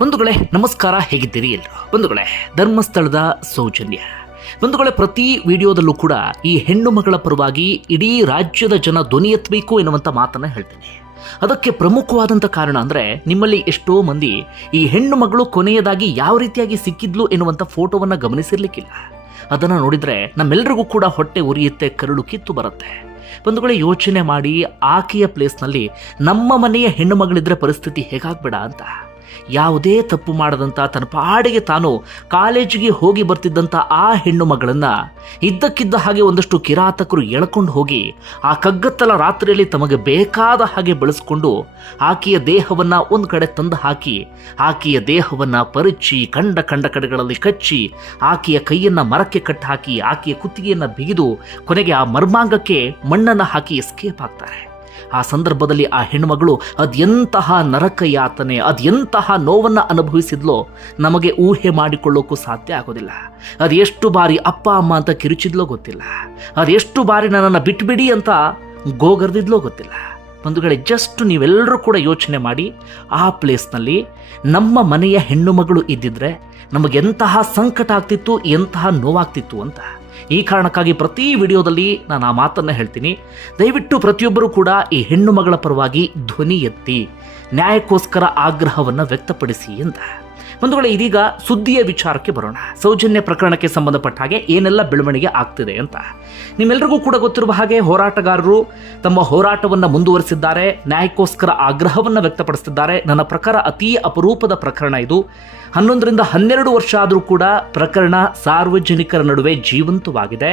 ಬಂಧುಗಳೇ, ನಮಸ್ಕಾರ, ಹೇಗಿದ್ದೀರಿ ಎಲ್ಲರೂ? ಬಂಧುಗಳೇ, ಧರ್ಮಸ್ಥಳದ ಸೌಜನ್ಯ. ಬಂಧುಗಳೇ, ಪ್ರತಿ ವಿಡಿಯೋದಲ್ಲೂ ಕೂಡ ಈ ಹೆಣ್ಣು ಮಗಳ ಪರವಾಗಿ ಇಡೀ ರಾಜ್ಯದ ಜನ ಧ್ವನಿ ಎತ್ತಬೇಕು ಎನ್ನುವಂಥ ಮಾತನ್ನು ಹೇಳ್ತೀನಿ. ಅದಕ್ಕೆ ಪ್ರಮುಖವಾದಂಥ ಕಾರಣ ಅಂದರೆ ನಿಮ್ಮಲ್ಲಿ ಎಷ್ಟೋ ಮಂದಿ ಈ ಹೆಣ್ಣು ಮಗಳು ಕೊನೆಯದಾಗಿ ಯಾವ ರೀತಿಯಾಗಿ ಸಿಕ್ಕಿದ್ಲು ಎನ್ನುವಂಥ ಫೋಟೋವನ್ನು ಗಮನಿಸಿರ್ಲಿಕ್ಕಿಲ್ಲ. ಅದನ್ನು ನೋಡಿದರೆ ನಮ್ಮೆಲ್ಲರಿಗೂ ಕೂಡ ಹೊಟ್ಟೆ ಉರಿಯುತ್ತೆ, ಕರುಳು ಕಿತ್ತು ಬರುತ್ತೆ. ಬಂಧುಗಳೇ, ಯೋಚನೆ ಮಾಡಿ ಆಕೆಯ ಪ್ಲೇಸ್ನಲ್ಲಿ ನಮ್ಮ ಮನೆಯ ಹೆಣ್ಣು ಮಗಳಿದ್ರೆ ಪರಿಸ್ಥಿತಿ ಹೇಗಾಗ್ಬೇಡ ಅಂತ. ಯಾವುದೇ ತಪ್ಪು ಮಾಡದಂಥ ತನ್ನ ಪಾಡಿಗೆ ತಾನು ಕಾಲೇಜಿಗೆ ಹೋಗಿ ಬರ್ತಿದ್ದಂಥ ಆ ಹೆಣ್ಣು ಮಗಳನ್ನು ಇದ್ದಕ್ಕಿದ್ದ ಹಾಗೆ ಒಂದಷ್ಟು ಕಿರಾತಕರು ಎಳ್ಕೊಂಡು ಹೋಗಿ ಆ ಕಗ್ಗತ್ತಲ ರಾತ್ರಿಯಲ್ಲಿ ತಮಗೆ ಬೇಕಾದ ಹಾಗೆ ಬೆಳೆಸ್ಕೊಂಡು ಆಕೆಯ ದೇಹವನ್ನು ಒಂದು ಕಡೆ ತಂದು ಹಾಕಿ ಆಕೆಯ ದೇಹವನ್ನು ಪರಿಚಿ ಕಂಡ ಕಂಡ ಕಡೆಗಳಲ್ಲಿ ಕಚ್ಚಿ ಆಕೆಯ ಕೈಯನ್ನು ಮರಕ್ಕೆ ಕಟ್ಟಿ ಹಾಕಿ ಆಕೆಯ ಕುತ್ತಿಗೆಯನ್ನು ಬಿಗಿದು ಕೊನೆಗೆ ಆ ಮರ್ಮಾಂಗಕ್ಕೆ ಮಣ್ಣನ್ನು ಹಾಕಿ ಎಸ್ಕೇಪ್ ಆಗ್ತಾರೆ. ಆ ಸಂದರ್ಭದಲ್ಲಿ ಆ ಹೆಣ್ಮಗಳು ಅದೆಂತಹ ನರಕ ಯಾತನೆ ಅದೆಂತಹ ನೋವನ್ನು ಅನುಭವಿಸಿದ್ಲೋ ನಮಗೆ ಊಹೆ ಮಾಡಿಕೊಳ್ಳೋಕ್ಕೂ ಸಾಧ್ಯ ಆಗೋದಿಲ್ಲ. ಅದೆಷ್ಟು ಬಾರಿ ಅಪ್ಪ, ಅಮ್ಮ ಅಂತ ಕಿರುಚಿದ್ಲೋ ಗೊತ್ತಿಲ್ಲ. ಅದೆಷ್ಟು ಬಾರಿ ನನ್ನನ್ನು ಬಿಟ್ಬಿಡಿ ಅಂತ ಗೋಗರ್ದಿದ್ಲೋ ಗೊತ್ತಿಲ್ಲ. ಬಂಧುಗಳೇ ಜಸ್ಟ್ ನೀವೆಲ್ಲರೂ ಕೂಡ ಯೋಚನೆ ಮಾಡಿ, ಆ ಪ್ಲೇಸ್ನಲ್ಲಿ ನಮ್ಮ ಮನೆಯ ಹೆಣ್ಣು ಮಗಳು ಇದ್ದಿದ್ರೆ ನಮಗೆಂತಹ ಸಂಕಟ ಆಗ್ತಿತ್ತು, ಎಂತಹ ನೋವಾಗ್ತಿತ್ತು ಅಂತ. ಈ ಕಾರಣಕ್ಕಾಗಿ ಪ್ರತಿ ವಿಡಿಯೋದಲ್ಲಿ ನಾನು ಆ ಮಾತನ್ನು ಹೇಳ್ತೀನಿ. ದಯವಿಟ್ಟು ಪ್ರತಿಯೊಬ್ಬರೂ ಕೂಡ ಈ ಹೆಣ್ಣು ಮಗಳ ಪರವಾಗಿ ಧ್ವನಿ ಎತ್ತಿ, ನ್ಯಾಯಕ್ಕೋಸ್ಕರ ಆಗ್ರಹವನ್ನು ವ್ಯಕ್ತಪಡಿಸಿ ಅಂತ ಬಂಧುಗಳೇ ಇದೀಗ ಸುದ್ದಿಯ ವಿಚಾರಕ್ಕೆ ಬರೋಣ. ಸೌಜನ್ಯ ಪ್ರಕರಣಕ್ಕೆ ಸಂಬಂಧಪಟ್ಟ ಹಾಗೆ ಏನೆಲ್ಲ ಬೆಳವಣಿಗೆ ಆಗ್ತಿದೆ ಅಂತ. ನಿಮ್ಮೆಲ್ಲರಿಗೂ ಕೂಡ ಗೊತ್ತಿರುವ ಹಾಗೆ ಹೋರಾಟಗಾರರು ತಮ್ಮ ಹೋರಾಟವನ್ನು ಮುಂದುವರಿಸಿದ್ದಾರೆ. ನ್ಯಾಯಕ್ಕೋಸ್ಕರ ಆಗ್ರಹವನ್ನು ವ್ಯಕ್ತಪಡಿಸಿದ್ದಾರೆ ನನ್ನ ಪ್ರಕಾರ ಅತೀ ಅಪರೂಪದ ಪ್ರಕರಣ ಇದು. ಹನ್ನೊಂದರಿಂದ ಹನ್ನೆರಡು ವರ್ಷ ಆದರೂ ಕೂಡ ಪ್ರಕರಣ ಸಾರ್ವಜನಿಕರ ನಡುವೆ ಜೀವಂತವಾಗಿದೆ.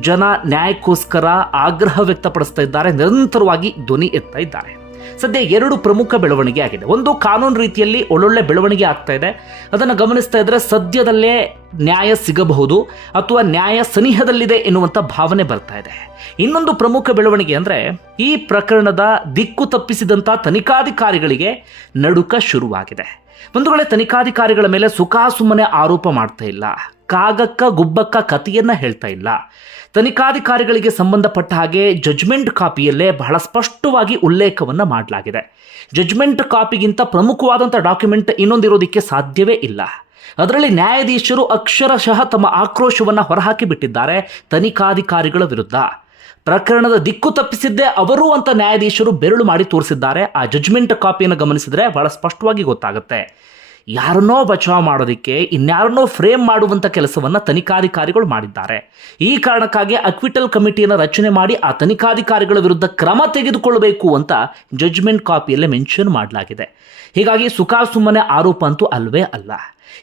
ಜನ ನ್ಯಾಯಕ್ಕೋಸ್ಕರ ಆಗ್ರಹ ವ್ಯಕ್ತಪಡಿಸ್ತಾ ಇದ್ದಾರೆ. ನಿರಂತರವಾಗಿ ಧ್ವನಿ ಎತ್ತಾ ಇದ್ದಾರೆ. ಸದ್ಯ ಎರಡು ಪ್ರಮುಖ ಬೆಳವಣಿಗೆ ಆಗಿದೆ. ಒಂದು ಕಾನೂನು ರೀತಿಯಲ್ಲಿ ಒಳ್ಳೊಳ್ಳೆ ಬೆಳವಣಿಗೆ ಆಗ್ತಾ ಇದೆ. ಅದನ್ನು ಗಮನಿಸ್ತಾ ಇದ್ರೆ ಸದ್ಯದಲ್ಲೇ ನ್ಯಾಯ ಸಿಗಬಹುದು ಅಥವಾ ನ್ಯಾಯ ಸನಿಹದಲ್ಲಿದೆ ಎನ್ನುವಂಥ ಭಾವನೆ ಬರ್ತಾ ಇದೆ. ಇನ್ನೊಂದು ಪ್ರಮುಖ ಬೆಳವಣಿಗೆ ಅಂದರೆ ಈ ಪ್ರಕರಣದ ದಿಕ್ಕು ತಪ್ಪಿಸಿದಂಥ ತನಿಖಾಧಿಕಾರಿಗಳಿಗೆ ನಡುಕ ಶುರುವಾಗಿದೆ. ಒಂದು ವೇಳೆ ತನಿಖಾಧಿಕಾರಿಗಳ ಮೇಲೆ ಸುಖಾಸುಮ್ಮನೆ ಆರೋಪ ಮಾಡ್ತಾ ಇಲ್ಲ. ಕಾಗಕ್ಕ, ಗುಬ್ಬಕ್ಕ ಕಥೆಯನ್ನ ಹೇಳ್ತಾ ಇಲ್ಲ. ತನಿಖಾಧಿಕಾರಿಗಳಿಗೆ ಸಂಬಂಧಪಟ್ಟ ಹಾಗೆ ಜಜ್ಮೆಂಟ್ ಕಾಪಿಯಲ್ಲೇ ಬಹಳ ಸ್ಪಷ್ಟವಾಗಿ ಉಲ್ಲೇಖವನ್ನು ಮಾಡಲಾಗಿದೆ. ಜಜ್ಮೆಂಟ್ ಕಾಪಿಗಿಂತ ಪ್ರಮುಖವಾದಂಥ ಡಾಕ್ಯುಮೆಂಟ್ ಇನ್ನೊಂದಿರೋದಕ್ಕೆ ಸಾಧ್ಯವೇ ಇಲ್ಲ. ಅದರಲ್ಲಿ ನ್ಯಾಯಾಧೀಶರು ಅಕ್ಷರಶಃ ತಮ್ಮ ಆಕ್ರೋಶವನ್ನು ಹೊರಹಾಕಿ ಬಿಟ್ಟಿದ್ದಾರೆ ತನಿಖಾಧಿಕಾರಿಗಳ ವಿರುದ್ಧ. ಪ್ರಕರಣದ ದಿಕ್ಕು ತಪ್ಪಿಸಿದ್ದೇ ಅವರು ಅಂತ ನ್ಯಾಯಾಧೀಶರು ಬೆರಳು ಮಾಡಿ ತೋರಿಸಿದ್ದಾರೆ. ಆ ಜಜ್ಮೆಂಟ್ ಕಾಪಿಯನ್ನು ಗಮನಿಸಿದರೆ ಬಹಳ ಸ್ಪಷ್ಟವಾಗಿ ಗೊತ್ತಾಗುತ್ತೆ. ಯಾರನ್ನೋ ಬಚಾವ್ ಮಾಡೋದಕ್ಕೆ, ಇನ್ಯಾರನ್ನೋ ಫ್ರೇಮ್ ಮಾಡುವಂಥ ಕೆಲಸವನ್ನು ತನಿಖಾಧಿಕಾರಿಗಳು ಮಾಡಿದ್ದಾರೆ. ಈ ಕಾರಣಕ್ಕಾಗಿ ಅಕ್ವಿಟಲ್ ಕಮಿಟಿಯನ್ನು ರಚನೆ ಮಾಡಿ ಆ ತನಿಖಾಧಿಕಾರಿಗಳ ವಿರುದ್ಧ ಕ್ರಮ ತೆಗೆದುಕೊಳ್ಳಬೇಕು ಅಂತ ಜಜ್ಮೆಂಟ್ ಕಾಪಿಯಲ್ಲೇ ಮೆನ್ಷನ್ ಮಾಡಲಾಗಿದೆ. ಹೀಗಾಗಿ ಸುಖಾಸುಮ್ಮನೆ ಆರೋಪ ಅಂತೂ ಅಲ್ವೇ ಅಲ್ಲ.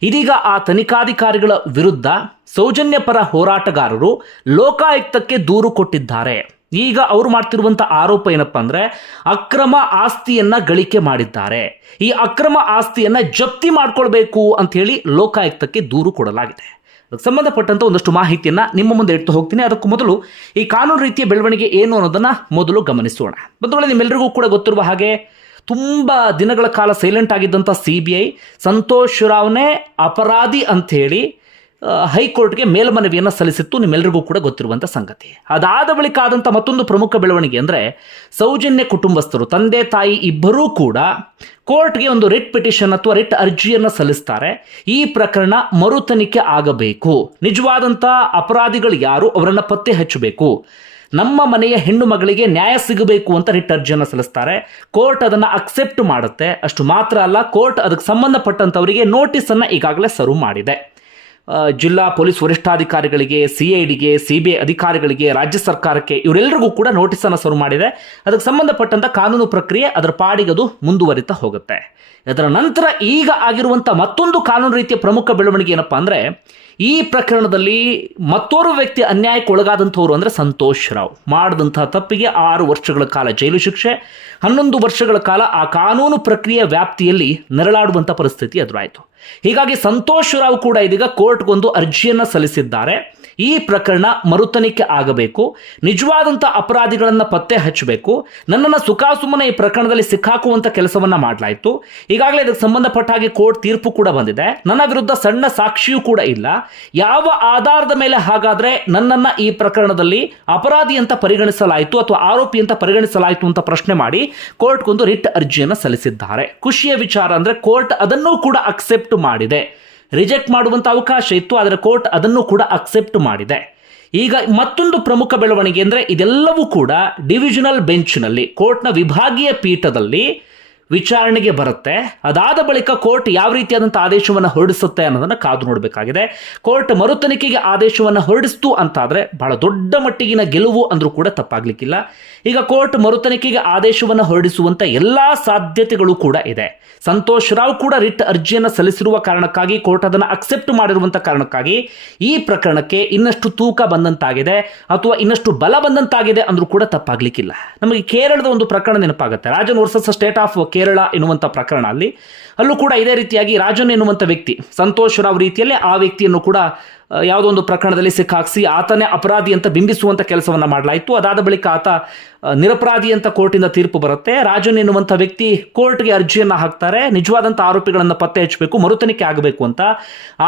ಇದೀಗ ಆ ತನಿಖಾಧಿಕಾರಿಗಳ ವಿರುದ್ಧ ಸೌಜನ್ಯ ಪರ ಹೋರಾಟಗಾರರು ಲೋಕಾಯುಕ್ತಕ್ಕೆ ದೂರು ಕೊಟ್ಟಿದ್ದಾರೆ. ಈಗ ಅವರು ಮಾಡ್ತಿರುವಂಥ ಆರೋಪ ಏನಪ್ಪ ಅಂದ್ರೆ ಅಕ್ರಮ ಆಸ್ತಿಯನ್ನ ಗಳಿಕೆ ಮಾಡಿದ್ದಾರೆ. ಈ ಅಕ್ರಮ ಆಸ್ತಿಯನ್ನ ಜಪ್ತಿ ಮಾಡ್ಕೊಳ್ಬೇಕು ಅಂತ ಹೇಳಿ ಲೋಕಾಯುಕ್ತಕ್ಕೆ ದೂರು ಕೊಡಲಾಗಿದೆ. ಅದಕ್ಕೆ ಸಂಬಂಧಪಟ್ಟಂತ ಒಂದಷ್ಟು ಮಾಹಿತಿಯನ್ನ ನಿಮ್ಮ ಮುಂದೆ ಇಟ್ಟು ಹೋಗ್ತೀನಿ. ಅದಕ್ಕೂ ಮೊದಲು ಈ ಕಾನೂನು ರೀತಿಯ ಬೆಳವಣಿಗೆ ಏನು ಅನ್ನೋದನ್ನ ಮೊದಲು ಗಮನಿಸೋಣ. ಬಂಧುಗಳೇ ನಿಮ್ಮೆಲ್ಲರಿಗೂ ಕೂಡ ಗೊತ್ತಿರುವ ಹಾಗೆ ತುಂಬ ದಿನಗಳ ಕಾಲ ಸೈಲೆಂಟ್ ಆಗಿದ್ದಂಥ ಸಿ ಬಿ ಐ ಸಂತೋಷ್ ರಾವ್ನೇ ಅಪರಾಧಿ ಅಂಥೇಳಿ ಹೈಕೋರ್ಟ್ಗೆ ಮೇಲ್ಮನವಿಯನ್ನು ಸಲ್ಲಿಸಿತ್ತು ನಿಮ್ಮೆಲ್ಲರಿಗೂ ಕೂಡ ಗೊತ್ತಿರುವಂಥ ಸಂಗತಿ. ಅದಾದ ಬಳಿಕ ಆದಂಥ ಮತ್ತೊಂದು ಪ್ರಮುಖ ಬೆಳವಣಿಗೆ ಅಂದರೆ ಸೌಜನ್ಯ ಕುಟುಂಬಸ್ಥರು, ತಂದೆ, ತಾಯಿ ಇಬ್ಬರೂ ಕೂಡ ಕೋರ್ಟ್ಗೆ ಒಂದು ರಿಟ್ ಪಿಟಿಷನ್ ಅಥವಾ ರಿಟ್ ಅರ್ಜಿಯನ್ನು ಸಲ್ಲಿಸ್ತಾರೆ. ಈ ಪ್ರಕರಣ ಮರುತನಿಕೆ ಆಗಬೇಕು. ನಿಜವಾದಂಥ ಅಪರಾಧಿಗಳು ಯಾರು ಅವರನ್ನು ಪತ್ತೆ ಹಚ್ಚಬೇಕು. ನಮ್ಮ ಮನೆಯ ಹೆಣ್ಣು ಮಗಳಿಗೆ ನ್ಯಾಯ ಸಿಗಬೇಕು ಅಂತ ರಿಟ್ ಅರ್ಜಿಯನ್ನು ಸಲ್ಲಿಸ್ತಾರೆ. ಕೋರ್ಟ್ ಅದನ್ನು ಅಕ್ಸೆಪ್ಟ್ ಮಾಡುತ್ತೆ. ಅಷ್ಟು ಮಾತ್ರ ಅಲ್ಲ, ಕೋರ್ಟ್ ಅದಕ್ಕೆ ಸಂಬಂಧಪಟ್ಟಂಥವರಿಗೆ ನೋಟಿಸನ್ನು ಈಗಾಗಲೇ ಸರ್ವ್ ಮಾಡಿದೆ. ಜಿಲ್ಲಾ ಪೊಲೀಸ್ ವರಿಷ್ಠಾಧಿಕಾರಿಗಳಿಗೆ ಸಿ ಐ ಡಿಗೆ ಸಿ ಬಿ ಐ ಅಧಿಕಾರಿಗಳಿಗೆ, ರಾಜ್ಯ ಸರ್ಕಾರಕ್ಕೆ ಇವರೆಲ್ಲರಿಗೂ ಕೂಡ ನೋಟಿಸನ್ನು ಸರ್ವ್ ಮಾಡಿದೆ. ಅದಕ್ಕೆ ಸಂಬಂಧಪಟ್ಟಂಥ ಕಾನೂನು ಪ್ರಕ್ರಿಯೆ ಅದರ ಪಾಡಿಗದು ಮುಂದುವರಿತಾ ಹೋಗುತ್ತೆ. ಅದರ ನಂತರ ಈಗ ಆಗಿರುವಂಥ ಮತ್ತೊಂದು ಕಾನೂನು ರೀತಿಯ ಪ್ರಮುಖ ಬೆಳವಣಿಗೆ ಏನಪ್ಪಾ ಅಂದರೆ ಈ ಪ್ರಕರಣದಲ್ಲಿ ಮತ್ತೋರ್ವ ವ್ಯಕ್ತಿ ಅನ್ಯಾಯಕ್ಕೆ ಒಳಗಾದಂಥವ್ರು ಅಂದರೆ ಸಂತೋಷ್ ರಾವ್. ಮಾಡಿದಂತಹ ತಪ್ಪಿಗೆ ಆರು ವರ್ಷಗಳ ಕಾಲ ಜೈಲು ಶಿಕ್ಷೆ, ಹನ್ನೊಂದು ವರ್ಷಗಳ ಕಾಲ ಆ ಕಾನೂನು ಪ್ರಕ್ರಿಯೆ ವ್ಯಾಪ್ತಿಯಲ್ಲಿ ನೆರಳಾಡುವಂಥ ಪರಿಸ್ಥಿತಿ ಎದುರಾಯಿತು. ಹೀಗಾಗಿ ಸಂತೋಷ್ ರಾವ್ ಕೂಡ ಇದೀಗ ಕೋರ್ಟ್ಗೊಂದು ಅರ್ಜಿಯನ್ನು ಸಲ್ಲಿಸಿದ್ದಾರೆ. ಈ ಪ್ರಕರಣ ಮರುತನಿಕೆ ಆಗಬೇಕು ನಿಜವಾದಂಥ ಅಪರಾಧಿಗಳನ್ನು ಪತ್ತೆ ಹಚ್ಚಬೇಕು, ನನ್ನನ್ನು ಸುಖಾಸುಮ್ಮನೆ ಈ ಪ್ರಕರಣದಲ್ಲಿ ಸಿಕ್ಕಾಕುವಂಥ ಕೆಲಸವನ್ನ ಮಾಡಲಾಯಿತು. ಈಗಾಗಲೇ ಇದಕ್ಕೆ ಸಂಬಂಧಪಟ್ಟ ಹಾಗೆ ಕೋರ್ಟ್ ತೀರ್ಪು ಕೂಡ ಬಂದಿದೆ. ನನ್ನ ವಿರುದ್ಧ ಸಣ್ಣ ಸಾಕ್ಷಿಯೂ ಕೂಡ ಇಲ್ಲ. ಯಾವ ಆಧಾರದ ಮೇಲೆ ಹಾಗಾದರೆ ನನ್ನನ್ನು ಈ ಪ್ರಕರಣದಲ್ಲಿ ಅಪರಾಧಿ ಅಂತ ಪರಿಗಣಿಸಲಾಯಿತು ಅಥವಾ ಆರೋಪಿ ಅಂತ ಪರಿಗಣಿಸಲಾಯಿತು ಅಂತ ಪ್ರಶ್ನೆ ಮಾಡಿ ಕೋರ್ಟ್ಗೊಂದು ರಿಟ್ ಅರ್ಜಿಯನ್ನು ಸಲ್ಲಿಸಿದ್ದಾರೆ. ಖುಷಿಯ ವಿಚಾರ ಅಂದರೆ ಕೋರ್ಟ್ ಅದನ್ನೂ ಕೂಡ ಅಕ್ಸೆಪ್ಟ್ ಮಾಡಿದೆ. ರಿಜೆಕ್ಟ್ ಮಾಡುವಂತ ಅವಕಾಶ ಇತ್ತು, ಆದರೆ ಕೋರ್ಟ್ ಅದನ್ನು ಕೂಡ ಅಕ್ಸೆಪ್ಟ್ ಮಾಡಿದೆ. ಈಗ ಮತ್ತೊಂದು ಪ್ರಮುಖ ಬೆಳವಣಿಗೆ ಅಂದರೆ ಇದೆಲ್ಲವೂ ಕೂಡ ಡಿವಿಷನಲ್ ಬೆಂಚ್ನಲ್ಲಿ ಕೋರ್ಟ್ನ ವಿಭಾಗೀಯ ಪೀಠದಲ್ಲಿ ವಿಚಾರಣೆಗೆ ಬರುತ್ತೆ. ಅದಾದ ಬಳಿಕ ಕೋರ್ಟ್ ಯಾವ ರೀತಿಯಾದಂಥ ಆದೇಶವನ್ನು ಹೊರಡಿಸುತ್ತೆ ಅನ್ನೋದನ್ನು ಕಾದು ನೋಡಬೇಕಾಗಿದೆ. ಕೋರ್ಟ್ ಮರುತನಿಖೆಗೆ ಆದೇಶವನ್ನು ಹೊರಡಿಸ್ತು ಅಂತಾದರೆ ಬಹಳ ದೊಡ್ಡ ಮಟ್ಟಿಗಿನ ಗೆಲುವು ಅಂದರೂ ಕೂಡ ತಪ್ಪಾಗ್ಲಿಕ್ಕಿಲ್ಲ. ಈಗ ಕೋರ್ಟ್ ಮರುತನಿಖೆಗೆ ಆದೇಶವನ್ನು ಹೊರಡಿಸುವಂಥ ಎಲ್ಲ ಸಾಧ್ಯತೆಗಳು ಕೂಡ ಇದೆ. ಸಂತೋಷ್ ರಾವ್ ಕೂಡ ರಿಟ್ ಅರ್ಜಿಯನ್ನು ಸಲ್ಲಿಸಿರುವ ಕಾರಣಕ್ಕಾಗಿ ಕೋರ್ಟ್ ಅದನ್ನು ಅಕ್ಸೆಪ್ಟ್ ಮಾಡಿರುವಂಥ ಕಾರಣಕ್ಕಾಗಿ ಈ ಪ್ರಕರಣಕ್ಕೆ ಇನ್ನಷ್ಟು ತೂಕ ಬಂದಂತಾಗಿದೆ ಅಥವಾ ಇನ್ನಷ್ಟು ಬಲ ಬಂದಂತಾಗಿದೆ ಅಂದ್ರೂ ಕೂಡ ತಪ್ಪಾಗ್ಲಿಕ್ಕಿಲ್ಲ. ನಮಗೆ ಕೇರಳದ ಒಂದು ಪ್ರಕರಣ ನೆನಪಾಗುತ್ತೆ. Rajan versus state of Kerala ಎನ್ನುವಂಥ ಪ್ರಕರಣ ಅಲ್ಲಿ. ಅಲ್ಲೂ ಕೂಡ ಇದೇ ರೀತಿಯಾಗಿ ರಾಜನ್ ಎನ್ನುವಂಥ ವ್ಯಕ್ತಿ, ಸಂತೋಷ್ ರಾವ್ ರೀತಿಯಲ್ಲಿ ಆ ವ್ಯಕ್ತಿಯನ್ನು ಕೂಡ ಯಾವುದೋ ಒಂದು ಪ್ರಕರಣದಲ್ಲಿ ಸಿಕ್ಕಾಕ್ಸಿ ಆತನೇ ಅಪರಾಧಿ ಅಂತ ಬಿಂಬಿಸುವಂಥ ಕೆಲಸವನ್ನು ಮಾಡಲಾಯಿತು. ಅದಾದ ಬಳಿಕ ಆತ ನಿರಪರಾಧಿ ಅಂತ ಕೋರ್ಟಿಂದ ತೀರ್ಪು ಬರುತ್ತೆ. ರಾಜನ್ ಎನ್ನುವಂಥ ವ್ಯಕ್ತಿ ಕೋರ್ಟ್ಗೆ ಅರ್ಜಿಯನ್ನು ಹಾಕ್ತಾರೆ. ನಿಜವಾದಂಥ ಆರೋಪಿಗಳನ್ನು ಪತ್ತೆ ಹಚ್ಚಬೇಕು, ಮರುತನಿಖೆ ಆಗಬೇಕು ಅಂತ.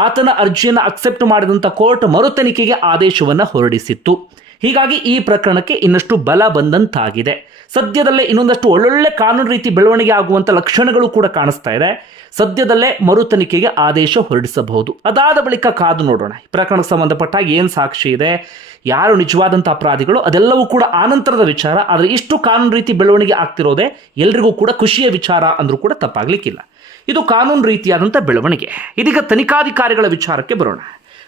ಆತನ ಅರ್ಜಿಯನ್ನು ಅಕ್ಸೆಪ್ಟ್ ಮಾಡಿದಂಥ ಕೋರ್ಟ್ ಮರುತನಿಖೆಗೆ ಆದೇಶವನ್ನು ಹೊರಡಿಸಿತ್ತು. ಹೀಗಾಗಿ ಈ ಪ್ರಕರಣಕ್ಕೆ ಇನ್ನಷ್ಟು ಬಲ ಬಂದಂತಾಗಿದೆ. ಸದ್ಯದಲ್ಲೇ ಇನ್ನೊಂದಷ್ಟು ಒಳ್ಳೊಳ್ಳೆ ಕಾನೂನು ರೀತಿ ಬೆಳವಣಿಗೆ ಆಗುವಂಥ ಲಕ್ಷಣಗಳು ಕೂಡ ಕಾಣಿಸ್ತಾ ಇದೆ. ಸದ್ಯದಲ್ಲೇ ಮರು ತನಿಖೆಗೆ ಆದೇಶ ಹೊರಡಿಸಬಹುದು. ಅದಾದ ಬಳಿಕ ಕಾದು ನೋಡೋಣ. ಈ ಪ್ರಕರಣಕ್ಕೆ ಸಂಬಂಧಪಟ್ಟ ಏನು ಸಾಕ್ಷಿ ಇದೆ? ಯಾರು ನಿಜವಾದಂಥ ಅಪರಾಧಿಗಳು? ಅದೆಲ್ಲವೂ ಕೂಡ ಆನಂತರದ ವಿಚಾರ. ಆದರೆ ಇಷ್ಟು ಕಾನೂನು ರೀತಿ ಬೆಳವಣಿಗೆ ಆಗ್ತಿರೋದೇ ಎಲ್ರಿಗೂ ಕೂಡ ಖುಷಿಯ ವಿಚಾರ ಅಂದರೂ ಕೂಡ ತಪ್ಪಾಗಲಿಕ್ಕಿಲ್ಲ. ಇದು ಕಾನೂನು ರೀತಿಯಾದಂಥ ಬೆಳವಣಿಗೆ. ಇದೀಗ ತನಿಖಾಧಿಕಾರಿಗಳ ವಿಚಾರಕ್ಕೆ ಬರೋಣ.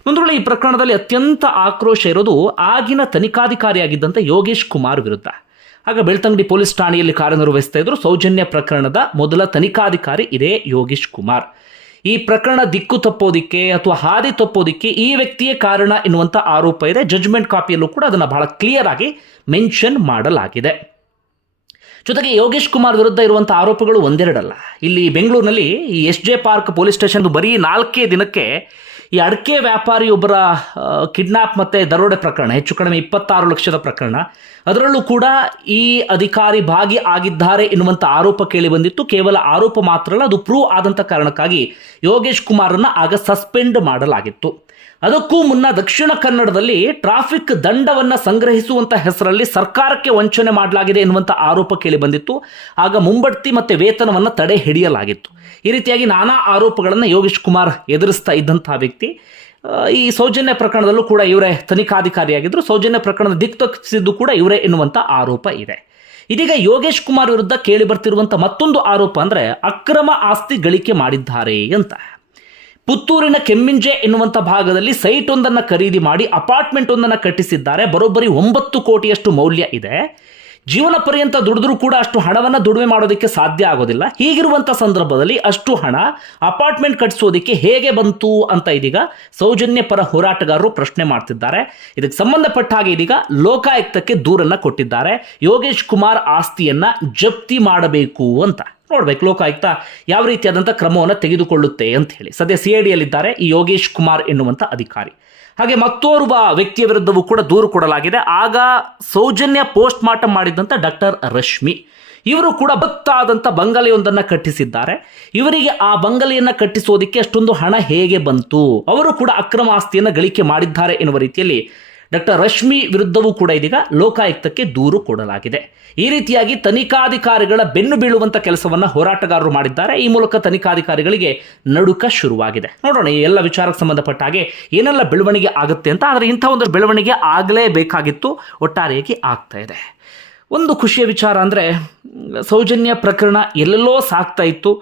ಮುಂದುವರೆ ಈ ಪ್ರಕರಣದಲ್ಲಿ ಅತ್ಯಂತ ಆಕ್ರೋಶ ಇರೋದು ಆಗಿನ ತನಿಖಾಧಿಕಾರಿಯಾಗಿದ್ದಂಥ ಯೋಗೇಶ್ ಕುಮಾರ್ ವಿರುದ್ಧ. ಆಗ ಬೆಳ್ತಂಗಡಿ ಪೊಲೀಸ್ ಠಾಣೆಯಲ್ಲಿ ಕಾರ್ಯನಿರ್ವಹಿಸ್ತಾ ಇದ್ರು ಸೌಜನ್ಯ ಪ್ರಕರಣದ ಮೊದಲ ತನಿಖಾಧಿಕಾರಿ ಇದೇ ಯೋಗೇಶ್ ಕುಮಾರ್. ಈ ಪ್ರಕರಣ ದಿಕ್ಕು ತಪ್ಪೋದಿಕ್ಕೆ ಅಥವಾ ಹಾದಿ ತಪ್ಪೋದಿಕ್ಕೆ ಈ ವ್ಯಕ್ತಿಯೇ ಕಾರಣ ಎನ್ನುವಂಥ ಆರೋಪ ಇದೆ. ಜಡ್ಜ್ಮೆಂಟ್ ಕಾಪಿಯಲ್ಲೂ ಕೂಡ ಅದನ್ನು ಬಹಳ ಕ್ಲಿಯರ್ ಆಗಿ ಮೆನ್ಷನ್ ಮಾಡಲಾಗಿದೆ. ಜೊತೆಗೆ ಯೋಗೇಶ್ ಕುಮಾರ್ ವಿರುದ್ಧ ಇರುವಂಥ ಆರೋಪಗಳು ಒಂದೆರಡಲ್ಲ. ಇಲ್ಲಿ ಬೆಂಗಳೂರಿನಲ್ಲಿ ಈ S J park police station ಬರೀ ನಾಲ್ಕೇ ದಿನಕ್ಕೆ ಈ ಅಡಕೆ ವ್ಯಾಪಾರಿಯೊಬ್ಬರ ಕಿಡ್ನಾಪ್ ಮತ್ತು ದರೋಡೆ ಪ್ರಕರಣ ಹೆಚ್ಚು ಕಡಿಮೆ ಇಪ್ಪತ್ತಾರು ಲಕ್ಷದ ಪ್ರಕರಣ. ಅದರಲ್ಲೂ ಕೂಡ ಈ ಅಧಿಕಾರಿ ಭಾಗಿ ಆಗಿದ್ದಾರೆ ಎನ್ನುವಂಥ ಆರೋಪ ಕೇಳಿ ಬಂದಿತ್ತು. ಕೇವಲ ಆರೋಪ ಮಾತ್ರ ಅಲ್ಲ, ಅದು ಪ್ರೂವ್ ಆದಂಥ ಕಾರಣಕ್ಕಾಗಿ ಯೋಗೇಶ್ ಕುಮಾರನ್ನು ಆಗ ಸಸ್ಪೆಂಡ್ ಮಾಡಲಾಗಿತ್ತು. ಅದಕ್ಕೂ ಮುನ್ನ ದಕ್ಷಿಣ ಕನ್ನಡದಲ್ಲಿ ಟ್ರಾಫಿಕ್ ದಂಡವನ್ನು ಸಂಗ್ರಹಿಸುವಂಥ ಹೆಸರಲ್ಲಿ ಸರ್ಕಾರಕ್ಕೆ ವಂಚನೆ ಮಾಡಲಾಗಿದೆ ಎನ್ನುವಂಥ ಆರೋಪ ಕೇಳಿ ಬಂದಿತ್ತು. ಆಗ ಮುಂಬಡ್ತಿ ಮತ್ತು ವೇತನವನ್ನು ತಡೆ ಹಿಡಿಯಲಾಗಿತ್ತು. ಈ ರೀತಿಯಾಗಿ ನಾನಾ ಆರೋಪಗಳನ್ನು ಯೋಗೇಶ್ ಕುಮಾರ್ ಎದುರಿಸ್ತಾ ಇದ್ದಂಥ ವ್ಯಕ್ತಿ. ಈ ಸೌಜನ್ಯ ಪ್ರಕರಣದಲ್ಲೂ ಕೂಡ ಇವರೇ ತನಿಖಾಧಿಕಾರಿಯಾಗಿದ್ದರು ಸೌಜನ್ಯ ಪ್ರಕರಣದ ದಿಕ್ಕು ತಪ್ಪಿಸಿದ್ದು ಕೂಡ ಇವರೇ ಎನ್ನುವಂಥ ಆರೋಪ ಇದೆ. ಇದೀಗ ಯೋಗೇಶ್ ಕುಮಾರ್ ವಿರುದ್ಧ ಕೇಳಿ ಬರ್ತಿರುವಂಥ ಮತ್ತೊಂದು ಆರೋಪ ಅಂದರೆ ಅಕ್ರಮ ಆಸ್ತಿ ಗಳಿಕೆ ಮಾಡಿದ್ದಾರೆ ಅಂತ. ಪುತ್ತೂರಿನ ಕೆಮ್ಮಿಂಜೆ ಎನ್ನುವಂಥ ಭಾಗದಲ್ಲಿ ಸೈಟ್ ಒಂದನ್ನು ಖರೀದಿ ಮಾಡಿ ಅಪಾರ್ಟ್ಮೆಂಟ್ ಒಂದನ್ನು ಕಟ್ಟಿಸಿದ್ದಾರೆ. ಬರೋಬ್ಬರಿ ಒಂಬತ್ತು ಕೋಟಿಯಷ್ಟು ಮೌಲ್ಯ ಇದೆ. ಜೀವನ ಪರ್ಯಂತ ದುಡಿದ್ರೂ ಕೂಡ ಅಷ್ಟು ಹಣವನ್ನು ದುಡಿಮೆ ಮಾಡೋದಕ್ಕೆ ಸಾಧ್ಯ ಆಗೋದಿಲ್ಲ. ಹೀಗಿರುವಂಥ ಸಂದರ್ಭದಲ್ಲಿ ಅಷ್ಟು ಹಣ ಅಪಾರ್ಟ್ಮೆಂಟ್ ಕಟ್ಟಿಸೋದಕ್ಕೆ ಹೇಗೆ ಬಂತು ಅಂತ ಇದೀಗ ಸೌಜನ್ಯ ಪರ ಹೋರಾಟಗಾರರು ಪ್ರಶ್ನೆ ಮಾಡ್ತಿದ್ದಾರೆ. ಇದಕ್ಕೆ ಸಂಬಂಧಪಟ್ಟ ಹಾಗೆ ಇದೀಗ ಲೋಕಾಯುಕ್ತಕ್ಕೆ ದೂರನ್ನ ಕೊಟ್ಟಿದ್ದಾರೆ. ಯೋಗೇಶ್ ಕುಮಾರ್ ಆಸ್ತಿಯನ್ನ ಜಪ್ತಿ ಮಾಡಬೇಕು ಅಂತ. ನೋಡ್ಬೇಕು ಲೋಕಾಯುಕ್ತ ಯಾವ ರೀತಿಯಾದಂಥ ಕ್ರಮವನ್ನು ತೆಗೆದುಕೊಳ್ಳುತ್ತೆ ಅಂತ ಹೇಳಿ. ಸದ್ಯ ಸಿ ಐ ಡಿಯಲ್ಲಿದ್ದಾರೆ ಈ ಯೋಗೇಶ್ ಕುಮಾರ್ ಎನ್ನುವಂಥ ಅಧಿಕಾರಿ. ಹಾಗೆ ಮತ್ತೋರ್ವ ವ್ಯಕ್ತಿಯ ವಿರುದ್ಧವೂ ಕೂಡ ದೂರು ಕೊಡಲಾಗಿದೆ. ಆಗ ಸೌಜನ್ಯ ಪೋಸ್ಟ್ ಮಾರ್ಟಮ್ ಮಾಡಿದಂಥ ಡಾಕ್ಟರ್ ರಶ್ಮಿ. ಇವರು ಕೂಡ ಭಕ್ತಾದಂಥ ಬಂಗಲೆಯೊಂದನ್ನು ಕಟ್ಟಿಸಿದ್ದಾರೆ. ಇವರಿಗೆ ಆ ಬಂಗಲೆಯನ್ನು ಕಟ್ಟಿಸೋದಕ್ಕೆ ಅಷ್ಟೊಂದು ಹಣ ಹೇಗೆ ಬಂತು? ಅವರು ಕೂಡ ಅಕ್ರಮ ಆಸ್ತಿಯನ್ನು ಗಳಿಕೆ ಮಾಡಿದ್ದಾರೆ ಎನ್ನುವ ರೀತಿಯಲ್ಲಿ ಡಾಕ್ಟರ್ ರಶ್ಮಿ ವಿರುದ್ಧವೂ ಕೂಡ ಇದೀಗ ಲೋಕಾಯುಕ್ತಕ್ಕೆ ದೂರು ಕೊಡಲಾಗಿದೆ. ಈ ರೀತಿಯಾಗಿ ತನಿಖಾಧಿಕಾರಿಗಳ ಬೆನ್ನು ಬೀಳುವಂತ ಕೆಲಸವನ್ನ ಹೋರಾಟಗಾರರು ಮಾಡಿದ್ದಾರೆ. ಈ ಮೂಲಕ ತನಿಖಾಧಿಕಾರಿಗಳಿಗೆ ನಡುಕ ಶುರುವಾಗಿದೆ. ನೋಡೋಣ ಈ ಎಲ್ಲ ವಿಚಾರಕ್ಕೆ ಸಂಬಂಧಪಟ್ಟ ಹಾಗೆ ಏನೆಲ್ಲ ಬೆಳವಣಿಗೆ ಆಗುತ್ತೆ ಅಂತ. ಆದರೆ ಇಂಥ ಒಂದು ಬೆಳವಣಿಗೆ ಆಗಲೇಬೇಕಾಗಿತ್ತು. ಒಟ್ಟಾರೆಯಾಗಿ ಆಗ್ತಾ ಇದೆ. ಒಂದು ಖುಷಿಯ ವಿಚಾರ ಅಂದರೆ ಸೌಜನ್ಯ ಪ್ರಕರಣ ಎಲ್ಲೆಲ್ಲೋ ಸಾಕ್ತಾ ಇತ್ತು.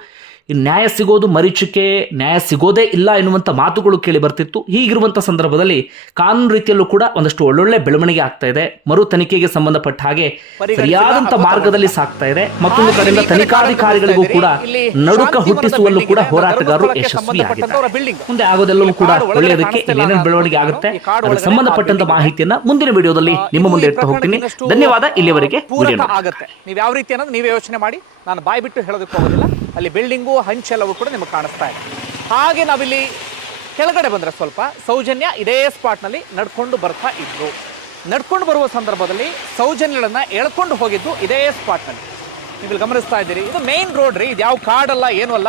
ನ್ಯಾಯ ಸಿಗೋದು ಮರೀಚಿಕೆ ನ್ಯಾಯ ಸಿಗೋದೇ ಇಲ್ಲ ಎನ್ನುವಂಥ ಮಾತುಗಳು ಕೇಳಿ ಬರ್ತಿತ್ತು. ಹೀಗಿರುವಂಥ ಸಂದರ್ಭದಲ್ಲಿ ಕಾನೂನು ರೀತಿಯಲ್ಲೂ ಕೂಡ ಒಂದಷ್ಟು ಒಳ್ಳೊಳ್ಳೆ ಬೆಳವಣಿಗೆ ಆಗ್ತಾ ಇದೆ. ಮರು ತನಿಖೆಗೆ ಸಂಬಂಧಪಟ್ಟ ಹಾಗೆ ಸರಿಯಾದಂಥ ಮಾರ್ಗದಲ್ಲಿ ಸಾಗ್ತಾ ಇದೆ. ಮತ್ತೊಂದು ಕಡೆಯಿಂದ ತನಿಖಾಧಿಕಾರಿಗಳಿಗೂ ಕೂಡ ನಡುಕ ಹುಟ್ಟಿಸುವಲ್ಲೂ ಕೂಡ ಹೋರಾಟಗಾರರು ಯಶಸ್ವಿಯಾಗಿದ್ದಾರೆ ಮುಂದೆ ಆಗೋದೆಲ್ಲವೂ ಕೂಡ ಒಳ್ಳೆಯದಕ್ಕೆ ಏನೇನು ಬೆಳವಣಿಗೆ ಆಗುತ್ತೆ ಅದಕ್ಕೆ ಸಂಬಂಧಪಟ್ಟಂತ ಮಾಹಿತಿಯನ್ನ ಮುಂದಿನ ವಿಡಿಯೋದಲ್ಲಿ ನಿಮ್ಮ ಮುಂದೆ ಇಡ್ತಾ ಹೋಗ್ತೀನಿ. ಧನ್ಯವಾದ. ವಿಡಿಯೋ ಆಗುತ್ತೆ. ನೀವು ಯಾವ ರೀತಿ ಅನ್ನೋದು ನೀವೇ ಯೋಚನೆ ಮಾಡಿ. ನಾನು ಬಾಯ್ ಬಿಟ್ಟು ಹೇಳೋದಕ್ಕೆ ಹೋಗೋದಿಲ್ಲ. ಅಲ್ಲಿ ಬಿಲ್ಡಿಂಗು ಹಂಚೆಲ್ಲವೂ ಕೂಡ ನಿಮಗೆ ಕಾಣಿಸ್ತಾ ಇದೆ. ಹಾಗೆ ನಾವಿಲ್ಲಿ ಕೆಳಗಡೆ ಬಂದರೆ ಸ್ವಲ್ಪ ಸೌಜನ್ಯ ಇದೇ ಸ್ಪಾಟ್ನಲ್ಲಿ ನಡ್ಕೊಂಡು ಬರ್ತಾ ಇದ್ರು. ನಡ್ಕೊಂಡು ಬರುವ ಸಂದರ್ಭದಲ್ಲಿ ಸೌಜನ್ಯಗಳನ್ನು ಎಳ್ಕೊಂಡು ಹೋಗಿದ್ದು ಇದೇ ಸ್ಪಾಟ್ನಲ್ಲಿ. ನೀವು ಗಮನಿಸ್ತಾ ಇದ್ದೀರಿ, ಇದು ಮೇನ್ ರೋಡ್ ರೀ ಇದು ಯಾವ ಕಾಡಲ್ಲ, ಏನೂ ಅಲ್ಲ,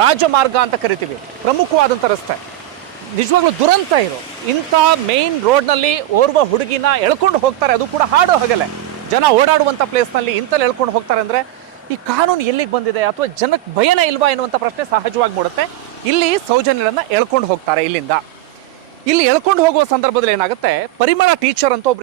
ರಾಜಮಾರ್ಗ ಅಂತ ಕರಿತೀವಿ. ಪ್ರಮುಖವಾದಂಥ ರಸ್ತೆ. ನಿಜವಾಗ್ಲೂ ದುರಂತ ಇರೋ ಇಂಥ ಮೇನ್ ರೋಡ್ನಲ್ಲಿ ಓರ್ವ ಹುಡುಗಿನ ಎಳ್ಕೊಂಡು ಹೋಗ್ತಾರೆ, ಅದು ಕೂಡ ಹಾಡು ಹಾಗೆಲ್ಲ. ಜನ ಓಡಾಡುವಂಥ ಪ್ಲೇಸ್ನಲ್ಲಿ ಇಂಥಲ್ಲಿ ಎಳ್ಕೊಂಡು ಹೋಗ್ತಾರೆ ಅಂದರೆ ಈ ಕಾನೂನು ಎಲ್ಲಿಗೆ ಬಂದಿದೆ ಅಥವಾ ಜನಕ್ಕೆ ಭಯನೇ ಇಲ್ವಾ ಎನ್ನುವಂಥ ಪ್ರಶ್ನೆ ಸಹಜವಾಗಿ ಮೂಡುತ್ತೆ. ಇಲ್ಲಿ ಸೌಜನ್ಯರನ್ನ ಎಳ್ಕೊಂಡು ಹೋಗ್ತಾರೆ ಇಲ್ಲಿಂದ. ಇಲ್ಲಿ ಎಳ್ಕೊಂಡು ಹೋಗುವ ಸಂದರ್ಭದಲ್ಲಿ ಏನಾಗುತ್ತೆ? ಪರಿಮಳ ಟೀಚರ್ ಅಂತ ಒಬ್ರು